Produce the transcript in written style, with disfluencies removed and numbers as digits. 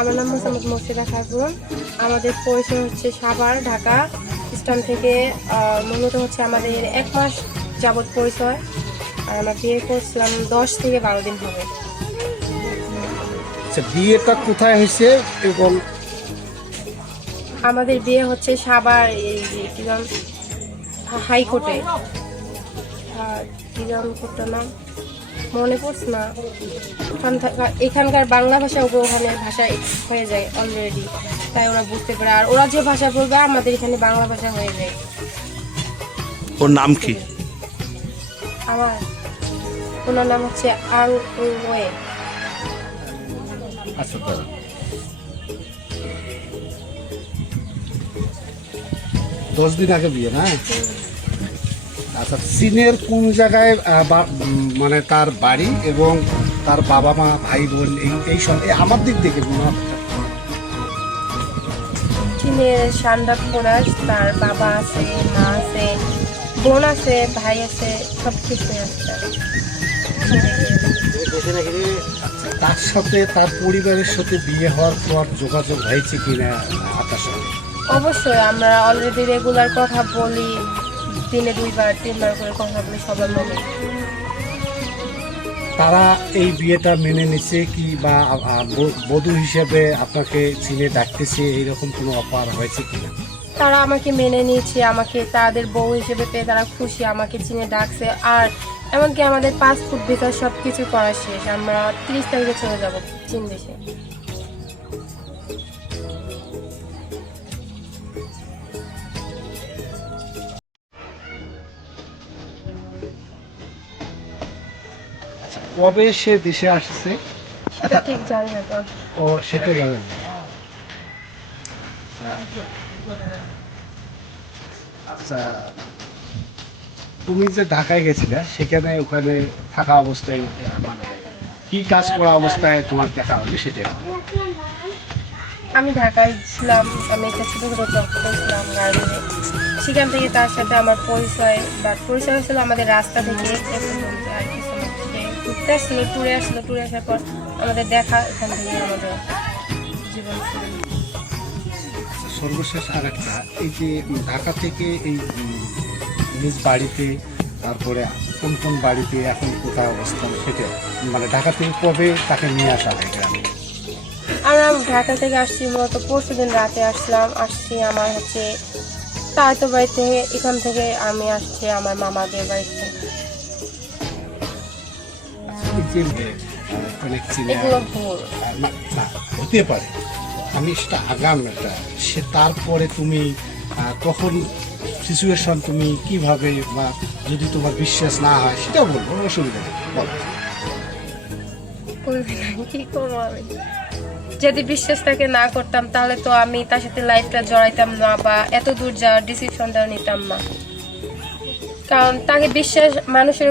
আমার নাম মোসাম্মদ মর্শিদা খাতুন। আমাদের পরিচয় হচ্ছে সাভার ঢাকা স্ট্যান্ড থেকে। মূলত হচ্ছে আমাদের 1 মাস যাবৎ পরিচয়। আর আমরা বিয়ে করছিলাম 10 থেকে 12 দিন হবে। আচ্ছা, বিয়েটা কোথায় হয়েছে এবং আমাদের বিয়ে হচ্ছে সাভার এই যে কি নাম হাইকোর্টে। কি নাম কোর্টটার নাম মনে পড়ছে না। এখানকার বাংলা ভাষা ওখানে ভাষা হয়ে যায় অলরেডি, তাই ওরা বুঝতে পারে। আর ওরা যে ভাষা বলবে আমাদের এখানে বাংলা ভাষা হয়ে যায়। ওর নাম কি? আমার ওনার নাম হচ্ছে আং ওয়ে। আচ্ছা দাদা, 10 দিন আগে বিয়ে না? আচ্ছা, চীনের কোন জায়গায় মানে তার বাড়ি এবং তার বাবা মা ভাই বোন এই সব আমার দিক থেকে চীনের সান্ডাপ ফোরাস, তার বাবা আছে, মা আছে, বোন আছে, ভাই আছে, সব কিছুই আছে। তার সাথে তার পরিবারের সাথে বিয়ে হওয়ার পর যোগাযোগ হয়েছে কিনা আপনার সাথে? অবশ্যই আমরা অলরেডি রেগুলার কথা বলি, দিনে 2বার 3বার করে কথা বলি সবার মনে। তারা এই বিয়েটা মেনে নিচ্ছে কি, বা বধূ হিসেবে আপনাকে চীনে ডাকতেছে, এইরকম কোনো অফার হয়েছে কিনা? তারা আমাকে মেনে নিয়েছে, আমাকে তাদের বউ হিসেবে পেয়ে তারা খুশি, আমাকে চীনে ডাকছে। আর এমনকি আমাদের পাসপোর্ট ভিসা সব কিছু করা শেষ। আমরা 30 তারিখে চলে যাব চীন দেশে। কবে সে দেশে আসছে সেটা ঠিক জানি না তো। ও সেটা জানেন না। আচ্ছা, তুমি যে ঢাকায় গেছিলে সেখানে ওখানে থাকা অবস্থায় মানে কি কাজ করা অবস্থায় তোমার দেখা হবে সেটা? আমি ঢাকায় ছিলাম, আমি একটা ছোটোখাটো জব করছিলাম গার্মেন্টে। সেখান থেকে তার সাথে আমার পরিচয় হয়েছিল আমাদের রাস্তা থেকে। আর কিছু না, সে ঘুরতে আসছিলো, ট্যুরে আসছিলো, ট্যুরে আসার পর আমাদের দেখা, এখান থেকে আমাদের জীবন শুরু। সর্বশেষ আর একটা, এই যে ঢাকা থেকে এই নিজ বাড়িতে, তারপরে কোন কোন বাড়িতে এখন কোথায় অবস্থান সেটা, মানে ঢাকা থেকে কবে তাকে নিয়ে আসা হয় গ্রামে? আমরা ঢাকা থেকে আসছি মূলত পরশুদিন রাতে আসছি আমার হচ্ছে তাইতো বাড়িতে। এখান থেকে আমি আসছি আমার মামাদের বাড়িতে। এই যে অনেক চিনে এগুলো ভুল। না, হতে পারে, আমি সেটা আগাম একটা সে, তারপরে তুমি তখন সিচুয়েশন তুমি কিভাবে, বা যদি তোমার বিশ্বাস না হয় সেটাও বলবো, অসুবিধা নেই, বলো। কি করবো আমি? যদি বিশ্বাস তাকে না করতাম তাহলে তো আমি তার সাথে লাইফটা জড়াইতাম না, বা এত দূর যাওয়ার ডিসিশনটাও নিতাম না। কারণ তাকে বিশ্বাস, মানুষের